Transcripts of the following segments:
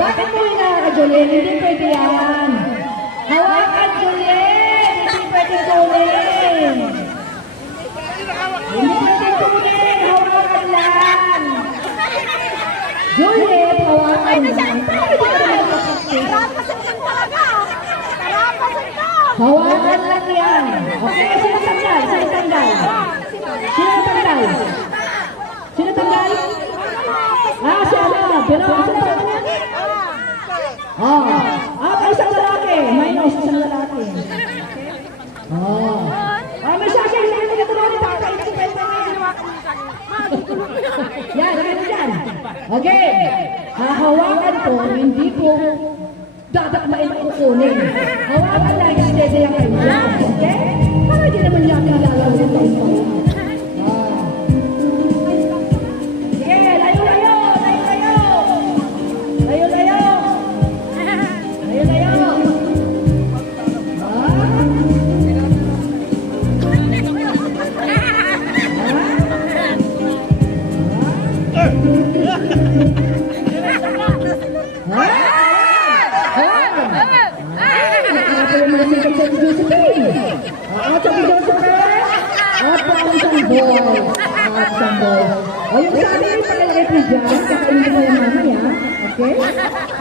Bakit mo hinahawakan, Julien? Hindi pwede yan. Hawakan, Julien! Hindi pwede kunin. Hindi pwede kunin. Hawakan lang. Julien, hawakan lang. Hawakan lang yan. Okay, sino tanggal? Sino tanggal? Sino tanggal? Sino tanggal? Ah, si Ana. Pero sino tanggal niya? Isang lalaki. Minus, isang lalaki. May sakit. Lagyan mo na ito mga yan, lagyan mo dyan. Okay. Hahawakan ko, hindi ko dadakmain ang kukunin. Hawakan lang, hindi yung kanya. Okay? Para hindi naman niya kilala ito. Sige, layo-layo. Layo-layo. Yung sabi yung pakalagay ko dyan, kakainin mo yung mami, ha? Okay?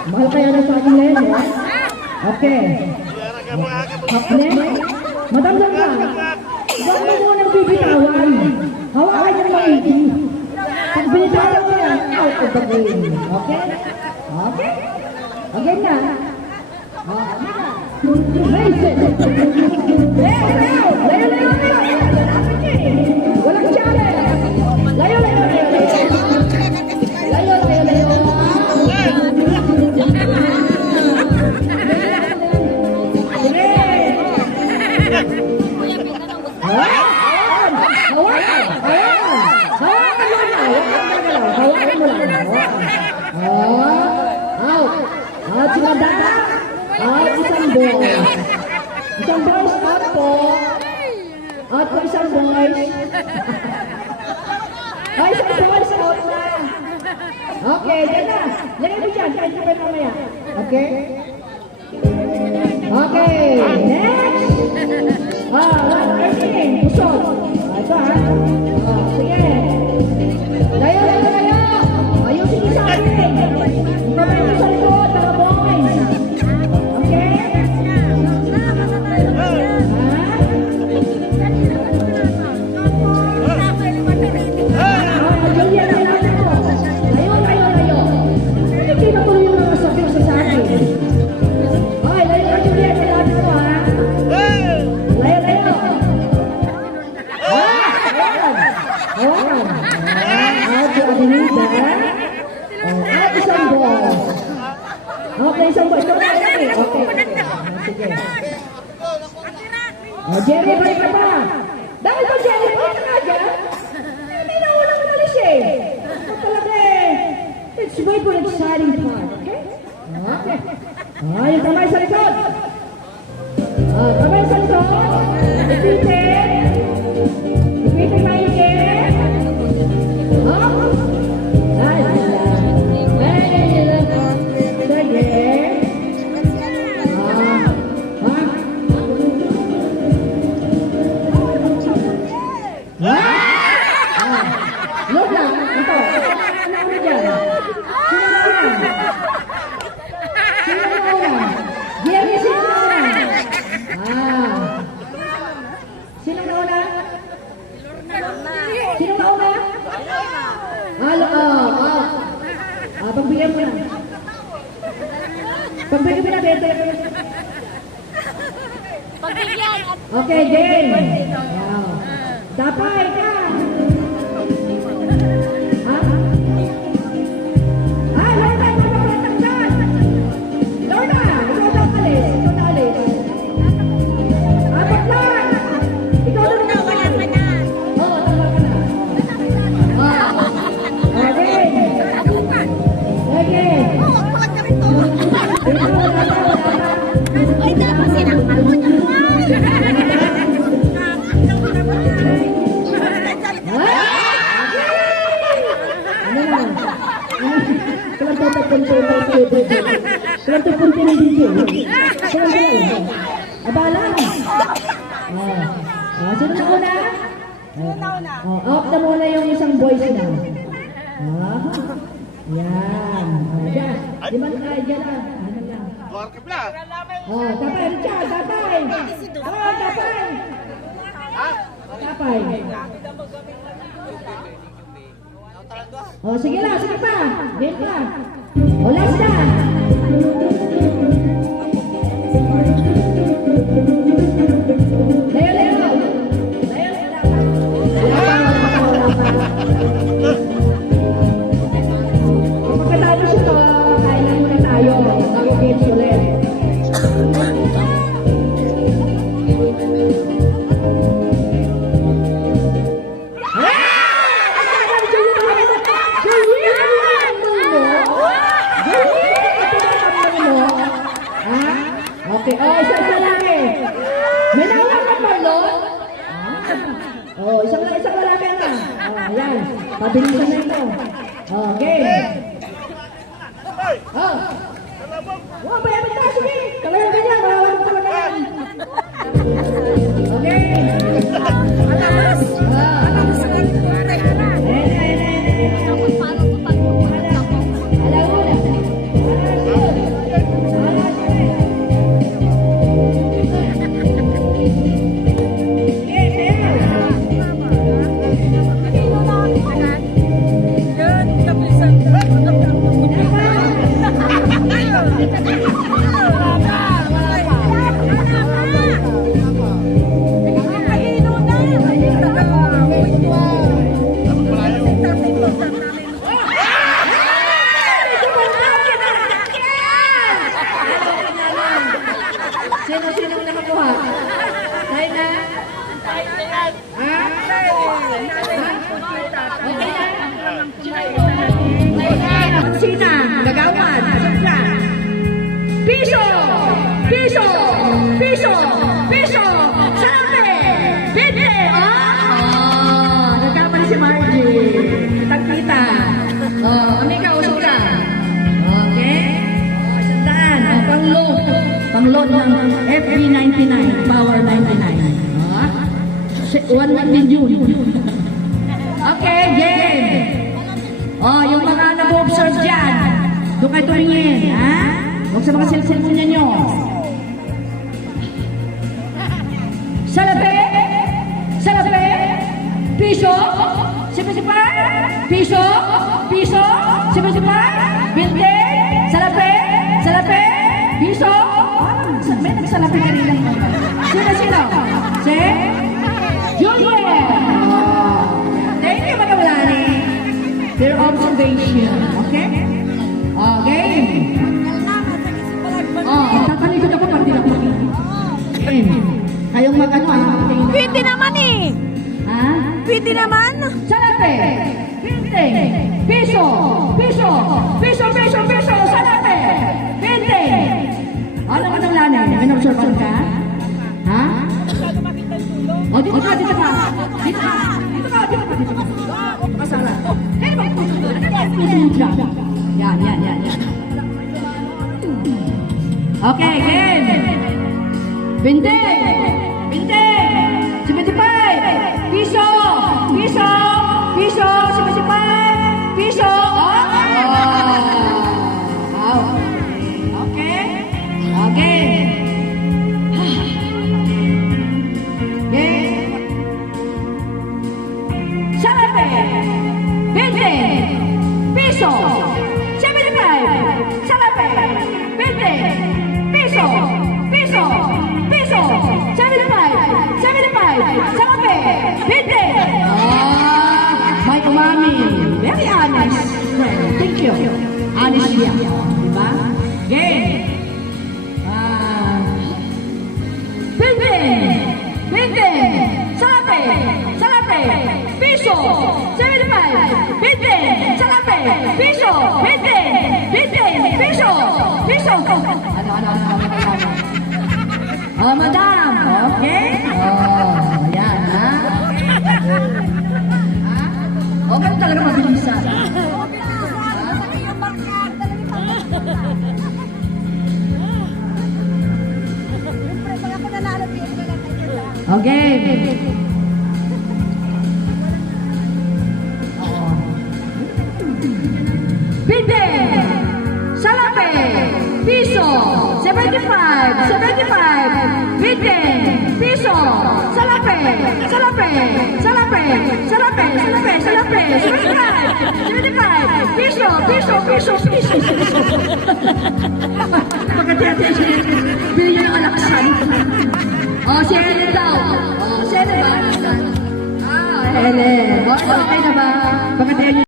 Mahal kaya na sa akin ngayon, ha? Okay. Next. Madam Langa, huwag mo munang bibitawan. Hawakan yung maigi. Pag binitawan mo yan, out of the game. Okay? Okay? Again na. Listen. Layo. Walang challenge. Layo. Isang boys out po. Out po isang boys. Isang boys out na. Okay, dyan na. Lagay mo dyan, kahit ka pa mamaya. Okay? Okay, next. Pusod. Ito ha. Sige. Layo. Ayusin niyo sa akin. Kamay mo sa likod, mga boys. Okay? Jerry, balik ka pa. Dahil ba, Jerry, balik ka agad? May naulang umalis eh. Ito talaga eh. Let's wait for the exciting part, okay? Okay. Yung kamay sa likod. Kamay sa likod. Ipitin maigi. Pagbigyan mo na. Pagbigyan mo na, Bete. Pagbigyan. Okay, game. Tapay ka. Ha? Ay, wala tayo magpapatagdan. No, control ng table. Kailan to punti ng DJ? Kailan? Abala. Sino na una? Off na muna yung isang voice na. Yan. Diyan. Di man tayo dyan lang. Tapay, Richard, tapay. Tapay. Sige lang, sige pa. Game pa. Last na. Leo. Pagkatapos ito, kain na muna tayo. Bago games ulit. Okay, isa lang eh. May nawala ka ba, Lord? Isang lalaki na. Ayan. Pabilisan na ito. Okay. Bayabit na, sige. Talagang ganyan, malawan ko talaga yan. Okay. Sino nakakuha? Tayo na? Sina, gagawan, sasya. Piso! Piso! Piso! Piso! Sabi! Binte! Nagkamali si Margie. Tagkita. Amiga, usok ka. Okay? Sandaan. Pang-load ng FB99, Power 99. 1 million. Okay, game. Yung mga nag-observe dyan, doon kayo tumingin, ha? Huwag sa mga cellphone nyo. Salapi? Salapi? Piso? Sipasipay? Piso? Piso? Sipasipay? Binte? Salapi? Salapi? Piso? May nagsalapi ka rin lang. Sino? Si? Juliet! Thank you, Madawalani. Their observation. Okay? Game. Tatalikod ako pag tinapos. Game. Kayong Pwede naman eh. Ha? Pwede naman. Salapi. Binte. Piso. Piso. Piso, piso, piso. Salapi. Binte. Ano ka ng lanay? May observation ka? Ha? Dito ka. Dito ka. Masala. Yan. Okay, game. Binte. Sipasipay. Piso. Sipasipay. Piso. Okay. Salapi. Binte. Piso. 75. Salapi. Binte. Piso. 75. Salapi. Binte. May umami. Very honest. Thank you. Honest siya. Diba? Game. Binte. Salapi. Piso. 75. Binte. Salapi. Piso. Binte. Piso. Madam. Okay? Yan, ha? Okay talaga mabilisan. Pag ako nanalo, bigyan ko lang kayo. Okay. Pinde, Salape, Piso, 75, 75, Pinde, Piso, Salape, Salape, Salape, Salape, Salape, Salape, 75, 75, Piso, Piso, Piso, Piso. Pagkatiyate siya, bili niyo ng alaksan. Oh, si Helen daw. Oh, si Helen ba? Ah, Helen. Okay na ba? Pagkatiyate